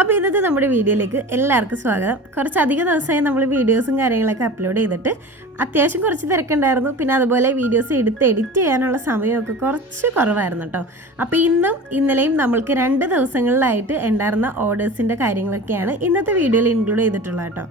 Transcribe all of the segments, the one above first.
അപ്പോൾ ഇന്നത്തെ നമ്മുടെ വീഡിയോയിലേക്ക് എല്ലാവർക്കും സ്വാഗതം. കുറച്ചധികം ദിവസമായി നമ്മൾ വീഡിയോസും കാര്യങ്ങളൊക്കെ അപ്ലോഡ് ചെയ്തിട്ട് അത്യാവശ്യം കുറച്ച് തിരക്കുണ്ടായിരുന്നു. പിന്നെ അതുപോലെ വീഡിയോസ് എഡിറ്റ് ചെയ്യാനുള്ള സമയമൊക്കെ കുറച്ച് കുറവായിരുന്നു കേട്ടോ. അപ്പോൾ ഇന്നും ഇന്നലെയും നമ്മൾക്ക് 2 ദിവസങ്ങളിലായിട്ട് ഉണ്ടായിരുന്ന ഓർഡേഴ്സിൻ്റെ കാര്യങ്ങളൊക്കെയാണ് ഇന്നത്തെ വീഡിയോയിൽ ഇൻക്ലൂഡ് ചെയ്തിട്ടുള്ളത് കേട്ടോ.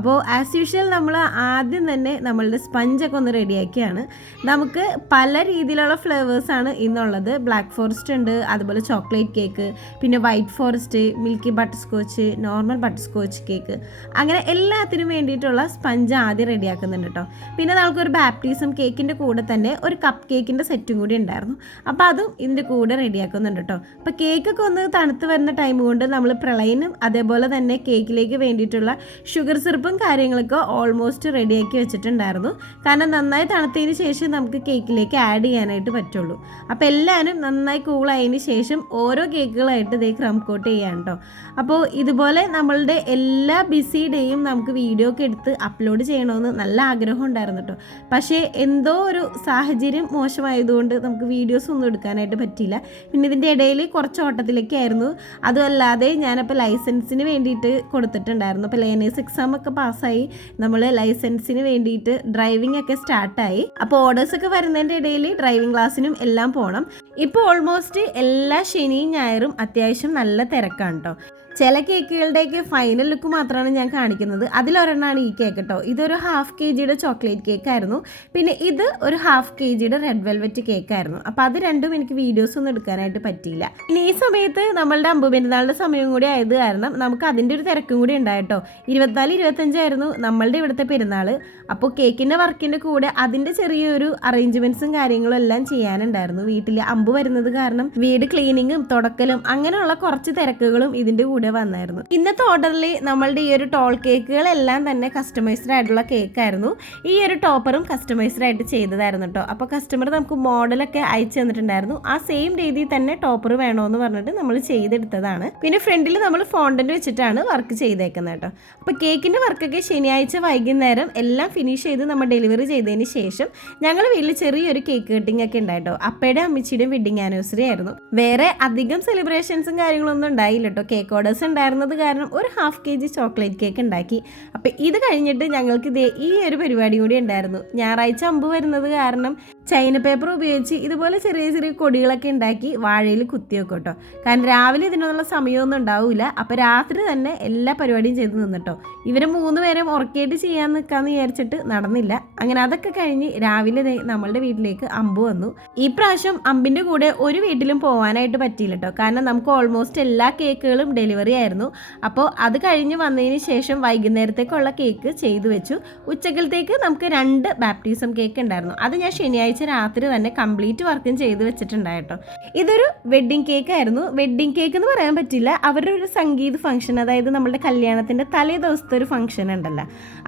അപ്പോൾ ആസ് യൂഷ്വൽ നമ്മൾ ആദ്യം തന്നെ നമ്മളുടെ സ്പഞ്ചൊക്കെ ഒന്ന് റെഡിയാക്കിയാണ്. നമുക്ക് പല രീതിയിലുള്ള ഫ്ലേവേഴ്സാണ് ഇന്നുള്ളത്. ബ്ലാക്ക് ഫോറസ്റ്റ് ഉണ്ട്, അതുപോലെ ചോക്ലേറ്റ് കേക്ക്, പിന്നെ white forest, milky butter scotch, normal butter scotch cake, അങ്ങനെ എല്ലാത്തിനും വേണ്ടിയിട്ടുള്ള സ്പഞ്ച് ആദ്യം റെഡിയാക്കുന്നുണ്ട് കേട്ടോ. പിന്നെ നമുക്കൊരു ബാപ്റ്റിസം കേക്കിൻ്റെ കൂടെ തന്നെ ഒരു കപ്പ് കേക്കിൻ്റെ സെറ്റും കൂടി ഉണ്ടായിരുന്നു. അപ്പോൾ അതും ഇതിൻ്റെ കൂടെ റെഡിയാക്കുന്നുണ്ട് കേട്ടോ. അപ്പോൾ കേക്കൊക്കെ ഒന്ന് തണുത്ത് വരുന്ന ടൈം കൊണ്ട് നമ്മൾ പ്രളയനും അതേപോലെ തന്നെ കേക്കിലേക്ക് വേണ്ടിയിട്ടുള്ള ഷുഗർ സിറപ്പും കാര്യങ്ങളൊക്കെ ഓൾമോസ്റ്റ് റെഡിയാക്കി വെച്ചിട്ടുണ്ടായിരുന്നു. കാരണം നന്നായി തണുത്തതിന് ശേഷം നമുക്ക് കേക്കിലേക്ക് ആഡ് ചെയ്യാനായിട്ട് പറ്റുള്ളൂ. അപ്പോൾ എല്ലാവരും നന്നായി കൂളായതിന് ശേഷം ഓരോ കേക്കുകളായിട്ട് ഇതേ ക്രം കോട്ട് ചെയ്യാൻ കേട്ടോ. അപ്പോൾ ഇതുപോലെ നമ്മളുടെ എല്ലാ ബിസി ഡേയും നമുക്ക് വീഡിയോ ഒക്കെ എടുത്ത് അപ്ലോഡ് ചെയ്യണമെന്ന് നല്ല ആഗ്രഹം ഉണ്ടായിരുന്നു കേട്ടോ. പക്ഷേ എന്തോ ഒരു സാഹചര്യം മോശമായതുകൊണ്ട് നമുക്ക് വീഡിയോസ് ഒന്നും എടുക്കാനായിട്ട് പറ്റിയില്ല. പിന്നെ ഇതിൻ്റെ ഇടയിൽ കുറച്ച് ഓട്ടത്തിലൊക്കെ ആയിരുന്നു. അതുമല്ലാതെ ഞാനപ്പോൾ ലൈസൻസിന് വേണ്ടിയിട്ട് കൊടുത്തിട്ടുണ്ടായിരുന്നു. അപ്പോൾ ലേണേഴ്സ് എക്സാം ഒക്കെ പാസ്സായി നമ്മൾ ലൈസൻസിന് വേണ്ടിയിട്ട് ഡ്രൈവിംഗ് ഒക്കെ സ്റ്റാർട്ടായി. അപ്പോൾ ഓർഡേഴ്സൊക്കെ വരുന്നതിൻ്റെ ഇടയിൽ ഡ്രൈവിംഗ് ക്ലാസ്സിനും എല്ലാം പോകണം. ഇപ്പോൾ ഓൾമോസ്റ്റ് എല്ലാ ശനിയും ഞായറും അത്യാവശ്യം നല്ല തിരക്കാണ് കേട്ടോ. ചില കേക്കുകളുടെയൊക്കെ ഫൈനൽ ലുക്ക് മാത്രമാണ് ഞാൻ കാണിക്കുന്നത്. അതിലൊരെണ്ണമാണ് ഈ കേക്ക് കേട്ടോ. ഇതൊരു 1/2 kg ചോക്ലേറ്റ് കേക്കായിരുന്നു. പിന്നെ ഇത് ഒരു 1/2 kg റെഡ് വെൽവെറ്റ് കേക്കായിരുന്നു. അപ്പോൾ അത് രണ്ടും എനിക്ക് വീഡിയോസ് ഒന്നും എടുക്കാനായിട്ട് പറ്റിയില്ല. ഇനി ഈ സമയത്ത് നമ്മളുടെ അമ്പുപെരുന്നാളുടെ സമയം കൂടി ആയത് കാരണം നമുക്ക് അതിൻ്റെ ഒരു തിരക്കും കൂടി ഉണ്ടായിട്ടോ. 24-25 ആയിരുന്നു നമ്മളുടെ ഇവിടുത്തെ പെരുന്നാൾ. അപ്പോൾ കേക്കിൻ്റെ വർക്കിൻ്റെ കൂടെ അതിൻ്റെ ചെറിയൊരു അറേഞ്ച്മെൻറ്റ്സും കാര്യങ്ങളും എല്ലാം ചെയ്യാനുണ്ടായിരുന്നു. വീട്ടിൽ അമ്പ് വരുന്നത് കാരണം വീട് ക്ലീനിങ്ങും തുടക്കലും അങ്ങനെയുള്ള കുറച്ച് തിരക്കുകളും ഇതിൻ്റെ കൂടെ വന്നായിരുന്നു. ഇന്നത്തെ ഓർഡറിൽ നമ്മളുടെ ഈ ഒരു ടോൾ കേക്കുകളെല്ലാം തന്നെ കസ്റ്റമൈസ്ഡ് ആയിട്ടുള്ള കേക്കായിരുന്നു. ഈ ഒരു ടോപ്പറും കസ്റ്റമൈസ്ഡ് ആയിട്ട് ചെയ്തതായിരുന്നു കേട്ടോ. അപ്പോൾ കസ്റ്റമർ നമുക്ക് മോഡലൊക്കെ അയച്ചു തന്നിട്ടുണ്ടായിരുന്നു. ആ സെയിം രീതിയിൽ തന്നെ ടോപ്പർ വേണമെന്ന് പറഞ്ഞിട്ട് നമ്മൾ ചെയ്തെടുത്തതാണ്. പിന്നെ ഫ്രണ്ടിൽ നമ്മൾ ഫോണ്ടന്റ് വെച്ചിട്ടാണ് വർക്ക് ചെയ്തേക്കുന്നത് കേട്ടോ. അപ്പോൾ കേക്കിൻ്റെ വർക്കൊക്കെ ശനിയാഴ്ച വൈകുന്നേരം എല്ലാം ഫിനിഷ് ചെയ്ത് നമ്മൾ ഡെലിവറി ചെയ്തതിന് ശേഷം ഞങ്ങൾ വീട്ടിൽ ചെറിയൊരു കേക്ക് കട്ടിംഗ് ഒക്കെ ഉണ്ടായിട്ടോ. അപ്പയുടെ അമ്മച്ചിയുടെയും വെഡിങ് ആനിവേഴ്സറി ആയിരുന്നു. വേറെ അധികം സെലിബ്രേഷൻസും കാര്യങ്ങളൊന്നും ഉണ്ടായില്ല കേട്ടോ. കേക്ക് ഓർഡേഴ്സ് ഉണ്ടായിരുന്നത് കാരണം ഒരു 1/2 kg ചോക്ലേറ്റ് കേക്ക് ഉണ്ടാക്കി. അപ്പോൾ ഇത് കഴിഞ്ഞിട്ട് ഞങ്ങൾക്ക് ഈ ഒരു പരിപാടി കൂടി ഉണ്ടായിരുന്നു. ഞായറാഴ്ച അമ്പ് വരുന്നത് കാരണം ചൈന പേപ്പർ ഉപയോഗിച്ച് ഇതുപോലെ ചെറിയ ചെറിയ കൊടികളൊക്കെ ഉണ്ടാക്കി വാഴയിൽ കുത്തിവെക്കും കേട്ടോ. കാരണം രാവിലെ ഇതിനുള്ള സമയമൊന്നും ഉണ്ടാവില്ല. അപ്പോൾ രാത്രി തന്നെ എല്ലാ പരിപാടിയും ചെയ്ത് നിന്നിട്ടോ. ഇവരെ 3 പേരെയും ഉറക്കിയിട്ട് ചെയ്യാൻ നിൽക്കാമെന്ന് വിചാരിച്ചിട്ട് നടന്നില്ല. അങ്ങനെ അതൊക്കെ കഴിഞ്ഞ് രാവിലെ നമ്മളുടെ വീട്ടിലേക്ക് അമ്പ് വന്നു. ഈ പ്രാവശ്യം അമ്പിൻ്റെ കൂടെ ഒരു വീട്ടിലും പോകാനായിട്ട് പറ്റിയില്ല കേട്ടോ. കാരണം നമുക്ക് ഓൾമോസ്റ്റ് എല്ലാ കേക്കുകളും ഡെലിവറി ആയിരുന്നു. അപ്പോൾ അത് കഴിഞ്ഞ് വന്നതിന് ശേഷം വൈകുന്നേരത്തേക്കുള്ള കേക്ക് ചെയ്തു വെച്ചു. ഉച്ചക്കലത്തേക്ക് നമുക്ക് 2 ബാപ്റ്റിസം കേക്ക് ഉണ്ടായിരുന്നു. അത് ഞാൻ ശനിയാഴ്ച രാത്രി തന്നെ കംപ്ലീറ്റ് വർക്കും ചെയ്ത് വെച്ചിട്ടുണ്ടായിട്ടോ. ഇതൊരു വെഡ്ഡിങ് കേക്ക് ആയിരുന്നു. വെഡ്ഡിങ് കേക്ക് എന്ന് പറയാൻ പറ്റില്ല, അവരുടെ ഒരു സംഗീത ഫംഗ്ഷൻ, അതായത് നമ്മുടെ കല്യാണത്തിൻ്റെ തലേ ദിവസത്തെ ഒരു ഫംഗ്ഷൻ ഉണ്ടല്ലോ,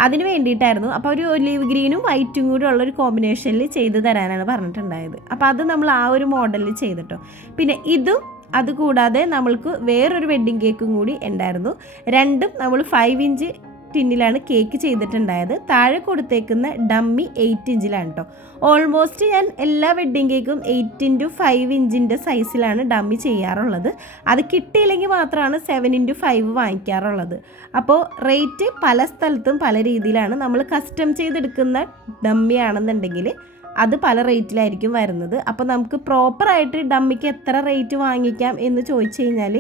അതിന് വേണ്ടിയിട്ടായിരുന്നു. അപ്പോൾ ഒരു ഒലീവ് ഗ്രീനും വൈറ്റും കൂടി ഉള്ളൊരു കോമ്പിനേഷനിൽ ചെയ്ത് തരാനാണ് പറഞ്ഞിട്ടുണ്ടായത്. അപ്പോൾ അത് നമ്മൾ ആ ഒരു മോഡലിൽ ചെയ്തിട്ടോ. പിന്നെ ഇതും അതുകൂടാതെ നമ്മൾക്ക് വേറൊരു വെഡ്ഡിങ് കേക്കും കൂടി ഉണ്ടായിരുന്നു. രണ്ടും നമ്മൾ 5 ഇഞ്ച് ടിന്നിലാണ് കേക്ക് ചെയ്തിട്ടുണ്ടായത്. താഴെ കൊടുത്തേക്കുന്ന ഡമ്മി 8 ഇഞ്ചിലാണ് കേട്ടോ. ഓൾമോസ്റ്റ് ഞാൻ എല്ലാ വെഡ്ഡിങ് കേക്കും 8x5 ഇഞ്ചിൻ്റെ സൈസിലാണ് ഡമ്മി ചെയ്യാറുള്ളത്. അത് കിട്ടിയില്ലെങ്കിൽ മാത്രമാണ് 7x5 വാങ്ങിക്കാറുള്ളത്. അപ്പോൾ റേറ്റ് പല സ്ഥലത്തും പല രീതിയിലാണ്. നമ്മൾ കസ്റ്റം ചെയ്തെടുക്കുന്ന ഡമ്മി ആണെന്നുണ്ടെങ്കിൽ അത് പല റേറ്റിലായിരിക്കും വരുന്നത്. അപ്പോൾ നമുക്ക് പ്രോപ്പറായിട്ട് ഡമ്മിക്ക് എത്ര റേറ്റ് വാങ്ങിക്കാം എന്ന് ചോദിച്ചു കഴിഞ്ഞാൽ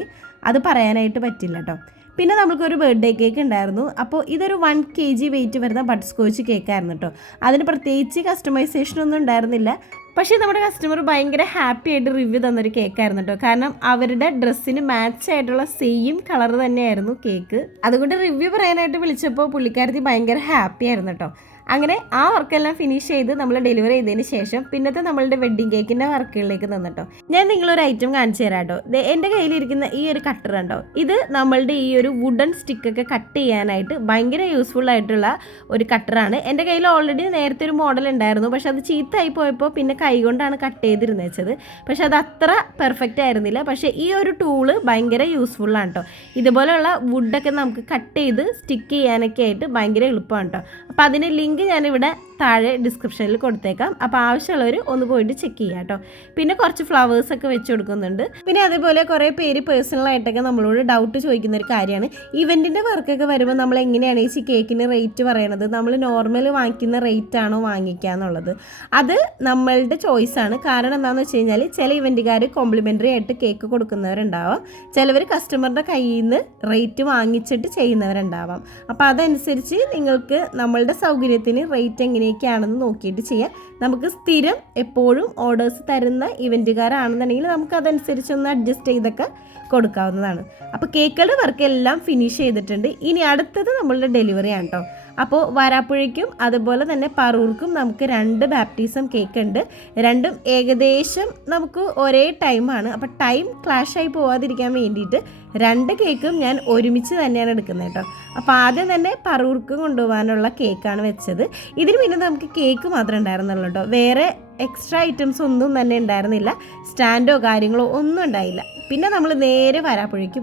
അത് പറയാനായിട്ട് പറ്റില്ല കേട്ടോ. പിന്നെ നമുക്കൊരു ബർത്ത്ഡേ കേക്ക് ഉണ്ടായിരുന്നു. അപ്പോൾ ഇതൊരു 1 kg വെയിറ്റ് വരുന്ന ബട്ടർ സ്കോച്ച് കേക്കായിരുന്നു കേട്ടോ. അതിന് പ്രത്യേകിച്ച് കസ്റ്റമൈസേഷനൊന്നും ഉണ്ടായിരുന്നില്ല. പക്ഷേ നമ്മുടെ കസ്റ്റമർ ഭയങ്കര ഹാപ്പി ആയിട്ട് റിവ്യൂ തന്നൊരു കേക്കായിരുന്നു കേട്ടോ. കാരണം അവരുടെ ഡ്രസ്സിന് മാച്ച് ആയിട്ടുള്ള സെയിം കളർ തന്നെയായിരുന്നു കേക്ക്. അതുകൊണ്ട് റിവ്യൂ പറയാനായിട്ട് വിളിച്ചപ്പോൾ പുള്ളിക്കാരത്തി ഭയങ്കര ഹാപ്പി ആയിരുന്നു കേട്ടോ. അങ്ങനെ ആ വർക്കെല്ലാം ഫിനിഷ് ചെയ്ത് നമ്മൾ ഡെലിവറി ചെയ്തതിന് ശേഷം പിന്നത്തെ നമ്മളുടെ വെഡ്ഡിങ് കേക്കിൻ്റെ വർക്കുകളിലേക്ക് നിന്നിട്ടോ. ഞാൻ നിങ്ങളൊരു ഐറ്റം കാണിച്ചു തരാം കേട്ടോ. എൻ്റെ കയ്യിലിരിക്കുന്ന ഈ ഒരു കട്ടർ കണ്ടോ, ഇത് നമ്മളുടെ ഈ ഒരു വുഡൻ സ്റ്റിക്കൊക്കെ കട്ട് ചെയ്യാനായിട്ട് ഭയങ്കര യൂസ്ഫുൾ ആയിട്ടുള്ള ഒരു കട്ടറാണ്. എൻ്റെ കയ്യിൽ ഓൾറെഡി നേരത്തെ ഒരു മോഡൽ ഉണ്ടായിരുന്നു. പക്ഷെ അത് ചീത്തയായി പോയപ്പോൾ പിന്നെ കൈ കൊണ്ടാണ് കട്ട് ചെയ്തിരുന്നത് വെച്ചത്. പക്ഷെ അത് അത്ര പെർഫെക്റ്റ് ആയിരുന്നില്ല. പക്ഷേ ഈ ഒരു ടൂള് ഭയങ്കര യൂസ്ഫുള്ളാണ് കേട്ടോ. ഇതുപോലെയുള്ള വുഡൊക്കെ നമുക്ക് കട്ട് ചെയ്ത് സ്റ്റിക്ക് ചെയ്യാനൊക്കെ ആയിട്ട് ഭയങ്കര എളുപ്പമാണ് കേട്ടോ. അപ്പോൾ അതിൻ്റെ ലിങ്ക് ഞാനിവിടെ താഴെ ഡിസ്ക്രിപ്ഷനിൽ കൊടുത്തേക്കാം. അപ്പോൾ ആവശ്യമുള്ളവർ ഒന്ന് പോയിട്ട് ചെക്ക് ചെയ്യാം കേട്ടോ. പിന്നെ കുറച്ച് ഫ്ലവേഴ്സൊക്കെ വെച്ച് കൊടുക്കുന്നുണ്ട്. പിന്നെ അതേപോലെ കുറേ പേര് പേഴ്സണലായിട്ടൊക്കെ നമ്മളോട് ഡൗട്ട് ചോദിക്കുന്ന ഒരു കാര്യമാണ്, ഇവൻറ്റിൻ്റെ വർക്കൊക്കെ വരുമ്പോൾ നമ്മൾ എങ്ങനെയാണ് ഈ കേക്കിന് റേറ്റ് പറയണത്, നമ്മൾ നോർമൽ വാങ്ങിക്കുന്ന റേറ്റ് ആണോ വാങ്ങിക്കുക എന്നുള്ളത്. അത് നമ്മളുടെ ചോയ്സാണ്. കാരണം എന്താണെന്ന് വെച്ച് കഴിഞ്ഞാൽ ചില ഇവൻറ്റുകാർ കോംപ്ലിമെൻ്ററി ആയിട്ട് കേക്ക് കൊടുക്കുന്നവരുണ്ടാവാം, ചിലവർ കസ്റ്റമറുടെ കയ്യിൽ നിന്ന് റേറ്റ് വാങ്ങിച്ചിട്ട് ചെയ്യുന്നവരുണ്ടാവാം. അപ്പോൾ അതനുസരിച്ച് നിങ്ങൾക്ക് നമ്മളുടെ സൗകര്യത്തിന് റേറ്റ് എങ്ങനെയൊക്കെയാണെന്ന് നോക്കിയിട്ട് ചെയ്യാം. നമുക്ക് സ്ഥിരം എപ്പോഴും ഓർഡേഴ്സ് തരുന്ന ഇവൻറ്റുകാരാണെന്നുണ്ടെങ്കിൽ നമുക്ക് അതനുസരിച്ചൊന്ന് അഡ്ജസ്റ്റ് ചെയ്തൊക്കെ കൊടുക്കാവുന്നതാണ്. അപ്പോൾ കേക്കുകളുടെ വർക്ക് എല്ലാം ഫിനിഷ് ചെയ്തിട്ടുണ്ട്. ഇനി അടുത്തത് നമ്മളുടെ ഡെലിവറി ആണ് കേട്ടോ. അപ്പോൾ വരാപ്പുഴയ്ക്കും അതുപോലെ തന്നെ പറൂർക്കും നമുക്ക് 2 ബാപ്റ്റിസം കേക്ക് ഉണ്ട്. രണ്ടും ഏകദേശം നമുക്ക് ഒരേ ടൈമാണ്. അപ്പോൾ ടൈം ക്ലാഷായി പോവാതിരിക്കാൻ വേണ്ടിയിട്ട് 2 കേക്കും ഞാൻ ഒരുമിച്ച് തന്നെയാണ് എടുക്കുന്നത് കേട്ടോ. അപ്പോൾ ആദ്യം തന്നെ പറൂർക്ക് കൊണ്ടുപോകാനുള്ള കേക്കാണ് വെച്ചത്. ഇതിന് പിന്നെ നമുക്ക് കേക്ക് മാത്രമേ ഉണ്ടായിരുന്നുള്ളൂ കേട്ടോ. വേറെ എക്സ്ട്രാ ഐറ്റംസ് ഒന്നും തന്നെ ഉണ്ടായിരുന്നില്ല. സ്റ്റാൻഡോ കാര്യങ്ങളോ ഒന്നും ഉണ്ടായില്ല. പിന്നെ നമ്മൾ നേരെ വരാപ്പുഴയ്ക്ക്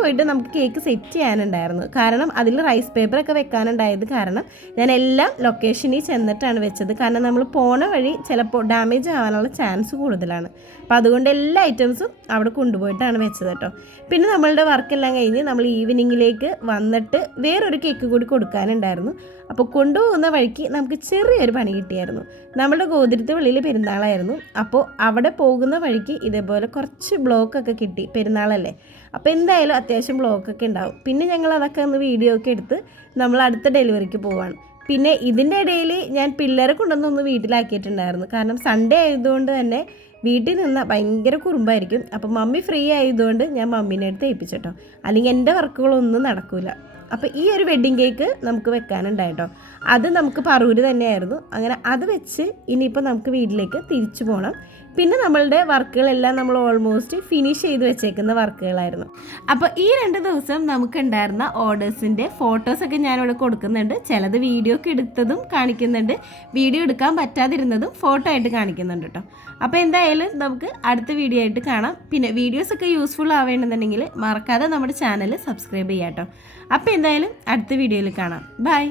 പോയിട്ട് നമുക്ക് കേക്ക് സെറ്റ് ചെയ്യാനുണ്ടായിരുന്നു. കാരണം അതിൽ റൈസ് പേപ്പറൊക്കെ വെക്കാനുണ്ടായത് കാരണം ഞാൻ എല്ലാം ലൊക്കേഷനിൽ ചെന്നിട്ടാണ് വെച്ചത്. കാരണം നമ്മൾ പോണ വഴി ചിലപ്പോൾ ഡാമേജ് ആവാനുള്ള ചാൻസ് കൂടുതലാണ്. അപ്പോൾ അതുകൊണ്ട് എല്ലാ ഐറ്റംസും അവിടെ കൊണ്ടുപോയിട്ടാണ് വെച്ചത് കേട്ടോ. പിന്നെ നമ്മളുടെ വർക്കെല്ലാം കഴിഞ്ഞ് നമ്മൾ ഈവനിങ്ങിലേക്ക് വന്നിട്ട് വേറൊരു കേക്ക് കൂടി കൊടുക്കാനുണ്ടായിരുന്നു. അപ്പോൾ കൊണ്ടുപോകുന്ന വഴിക്ക് നമുക്ക് ചെറിയൊരു പണി കിട്ടിയായിരുന്നു. നമ്മുടെ ഗോതിരത്തെ വെളിയിൽ പെരുന്നാളായിരുന്നു. അപ്പോൾ അവിടെ പോകുന്ന വഴിക്ക് ഇതേപോലെ കുറച്ച് ബ്ലോക്കൊക്കെ കിട്ടി. പെരുന്നാളല്ലേ, അപ്പോൾ എന്തായാലും അത്യാവശ്യം ബ്ലോക്കൊക്കെ ഉണ്ടാവും. പിന്നെ ഞങ്ങൾ അതൊക്കെ ഒന്ന് വീഡിയോ ഒക്കെ എടുത്ത് നമ്മൾ അടുത്ത ഡെലിവറിക്ക് പോവാണ്. പിന്നെ ഇതിൻ്റെ ഇടയിൽ ഞാൻ പിള്ളേരെ കൊണ്ടൊന്ന് വീട്ടിലാക്കിയിട്ടുണ്ടായിരുന്നു. കാരണം സൺഡേ ആയതുകൊണ്ട് തന്നെ വീട്ടിൽ നിന്ന് ഭയങ്കര കുറുമ്പായിരിക്കും. അപ്പോൾ മമ്മി ഫ്രീ ആയതുകൊണ്ട് ഞാൻ മമ്മീനെ അടുത്ത് ഏൽപ്പിച്ചിട്ടോ, അല്ലെങ്കിൽ എൻ്റെ വർക്കുകളൊന്നും നടക്കില്ല. അപ്പോൾ ഈ ഒരു വെഡ്ഡിങ് കേക്ക് നമുക്ക് വെക്കാനുണ്ടായിട്ടോ. അത് നമുക്ക് പറൂര് തന്നെയായിരുന്നു. അങ്ങനെ അത് വെച്ച് ഇനിയിപ്പോൾ നമുക്ക് വീട്ടിലേക്ക് തിരിച്ചു പോകണം. പിന്നെ നമ്മളുടെ വർക്കുകളെല്ലാം നമ്മൾ ഓൾമോസ്റ്റ് ഫിനിഷ് ചെയ്ത് വെച്ചേക്കുന്ന വർക്കുകളായിരുന്നു. അപ്പോൾ ഈ 2 ദിവസം നമുക്കുണ്ടായിരുന്ന ഓർഡേഴ്സിൻ്റെ ഫോട്ടോസൊക്കെ ഞാനിവിടെ കൊടുക്കുന്നുണ്ട്. ചിലത് വീഡിയോ ഒക്കെ എടുത്തതും കാണിക്കുന്നുണ്ട്, വീഡിയോ എടുക്കാൻ പറ്റാതിരുന്നതും ഫോട്ടോ ആയിട്ട് കാണിക്കുന്നുണ്ട് കേട്ടോ. അപ്പോൾ എന്തായാലും നമുക്ക് അടുത്ത വീഡിയോ ആയിട്ട് കാണാം. പിന്നെ വീഡിയോസൊക്കെ യൂസ്ഫുൾ ആവേണമെന്നുണ്ടെങ്കിൽ മറക്കാതെ നമ്മുടെ ചാനൽ സബ്സ്ക്രൈബ് ചെയ്യാം കേട്ടോ. അപ്പോൾ എന്തായാലും അടുത്ത വീഡിയോയിൽ കാണാം. ബൈ.